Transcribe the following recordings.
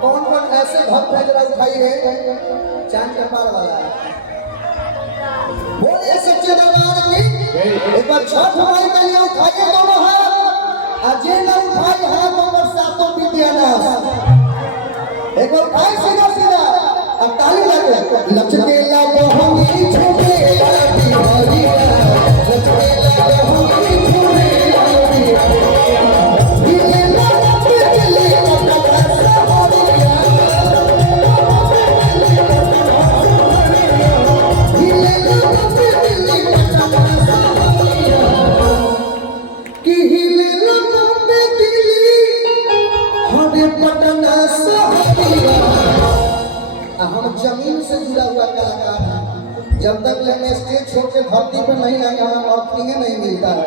कौन कौन ऐसे भक्त है जरा उठाइए चांद के पार वाला बोलिए सच्चे दरबार की एक बार छठ माई के लिए उठाइए दोनों हाथ अजय न उठाई हाथ ऊपर सातों विद्यानाश एक बार उठाई सीधा सीधा अब ताली लगे लचकेला बहुनी झूमेला बिहारिया लचकेला बहुनी झूमेला बिहारिया हम जमीन से जुड़ा हुआ कलाकार हैं। जब तक हम स्टेज छोड़ के धरती पर नहीं आएंगे हमें ऑर्थनिंग नहीं मिलता है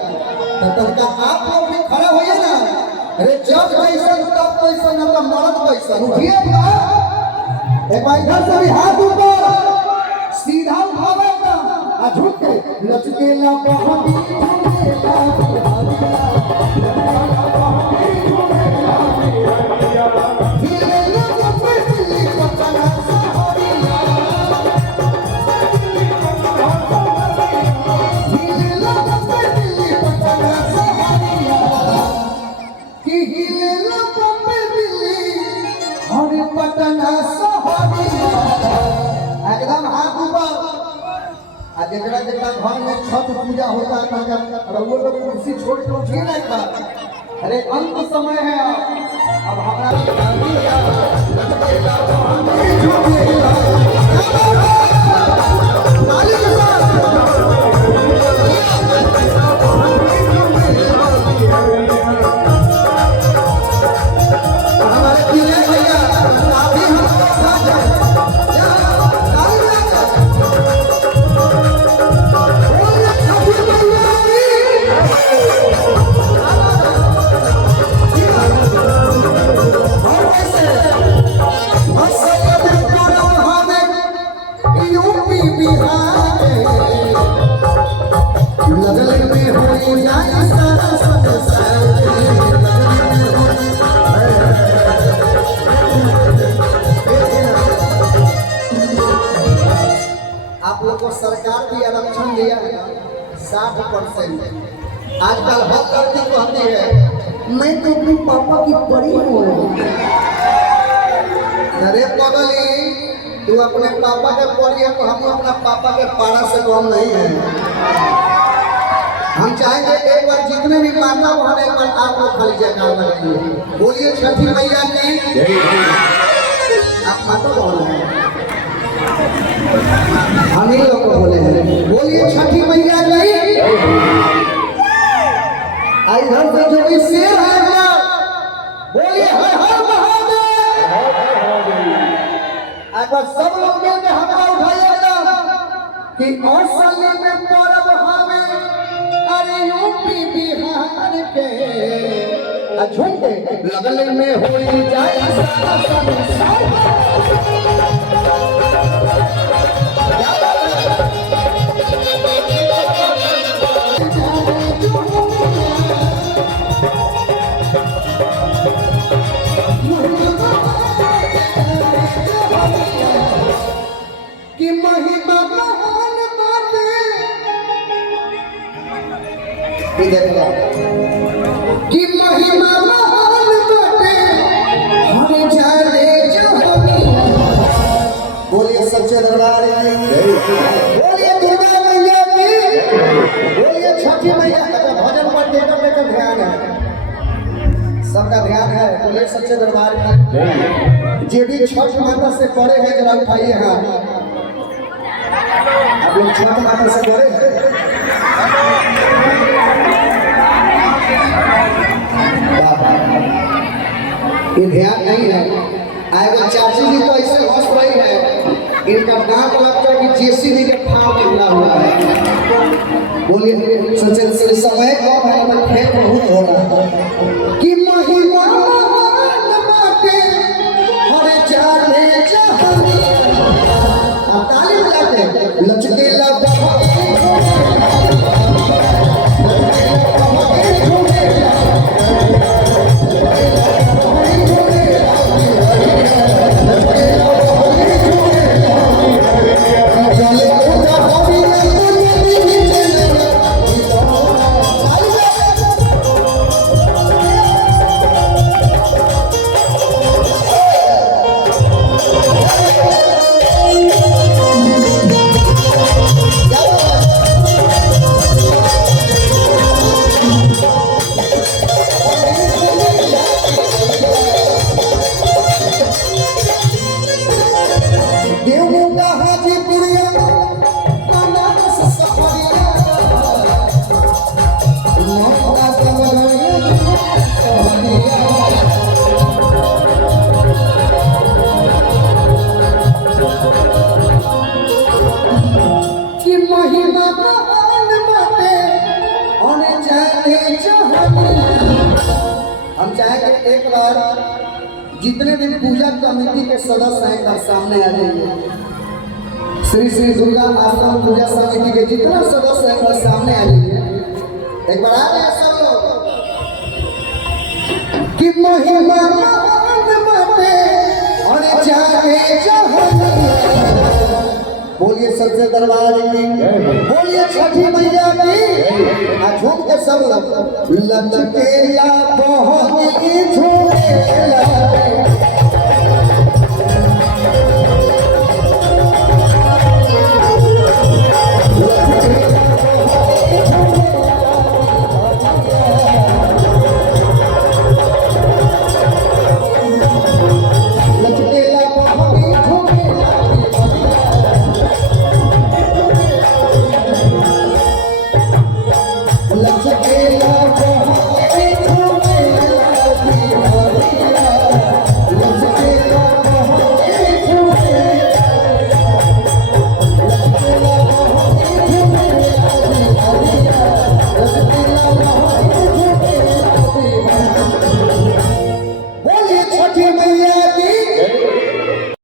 तब तक आप लोग भी खड़ा होइए ना। अरे जब पैसा तब पैसा न तो मरद पैसा उठिए एक बार इधर से भी हाथ ऊपर सीधा उठावेगा आ झुक के लचकेला बहुत एकदम हाथ ऊपर जरा जरा घर में छठ पूजा होता है वो लोग कुर्सी छोड़ के उठिए ना एक बार। अरे अंत समय है अब हमारा आप लोग को सरकार भी आरक्षण दिया है 60%। आजकल हर लड़की कहती है मैं तो अपने पापा की बड़ी हूँ। अरे पगली तू अपने पापा के पड़ी है तो हम अपना पापा के पारा से कम नहीं है। हम चाहेंगे एक बार जितने भी माता बहन एक बार आप लोग खाली जयकार लगाइए बोलिए छठी मैया की। आप माता बहन हैं हम ही लोग को बोले हैं बोलिए छठी मैया की। इधर से जो भी शेर है बोलिए हर हर महादेव। एक बार सब लोग मिलकर हमारा उठाइएगा कि असली में पर्व हमें अरे यूपी बिहार के झुंडे लगल में हो जाए कि महिमा महान बाटे कि महिमा महान बाटे हम जाने जहानिया। बोलिए सच्चे दरबार की बोलिए दुर्गा मैया की बोलिए छठी मैया का भजन पर लेकर ध्यान है सबका ध्यान है। बोलिए सच्चे दरबार की जे भी छठ माता से पड़े हैं जरा उठाइए हाथ। आप लोग छठ माता से पड़े हैं ये ध्यान नहीं है। आएगा चाची जी तो ऐसे हंस रही है इनका दांत लगता है कि जेसीबी के फाड़ निकला हुआ है। बोलिए सच्चे समय कम है पर खेल बहुत हो रहा है कि महिमा महान बाटे हर जाने जहानिया। ताली बजाते लचकेला बहुत हम चाहेंगे एक बार जितने भी पूजा कमेटी के सदस्य हैं एक सामने आ जाइए। श्री श्री दुर्गा आश्रम पूजा समिति के जितने सदस्य हैं सामने आ जाइए। एक बार आ रहे हैं सब लोग कि महिमा महान बाटे और जाने जहानिया। बोलिए सबसे दरबार की, बोलिए छठी मैया की। झूम के सब लचकेला बहुत ही झूमेला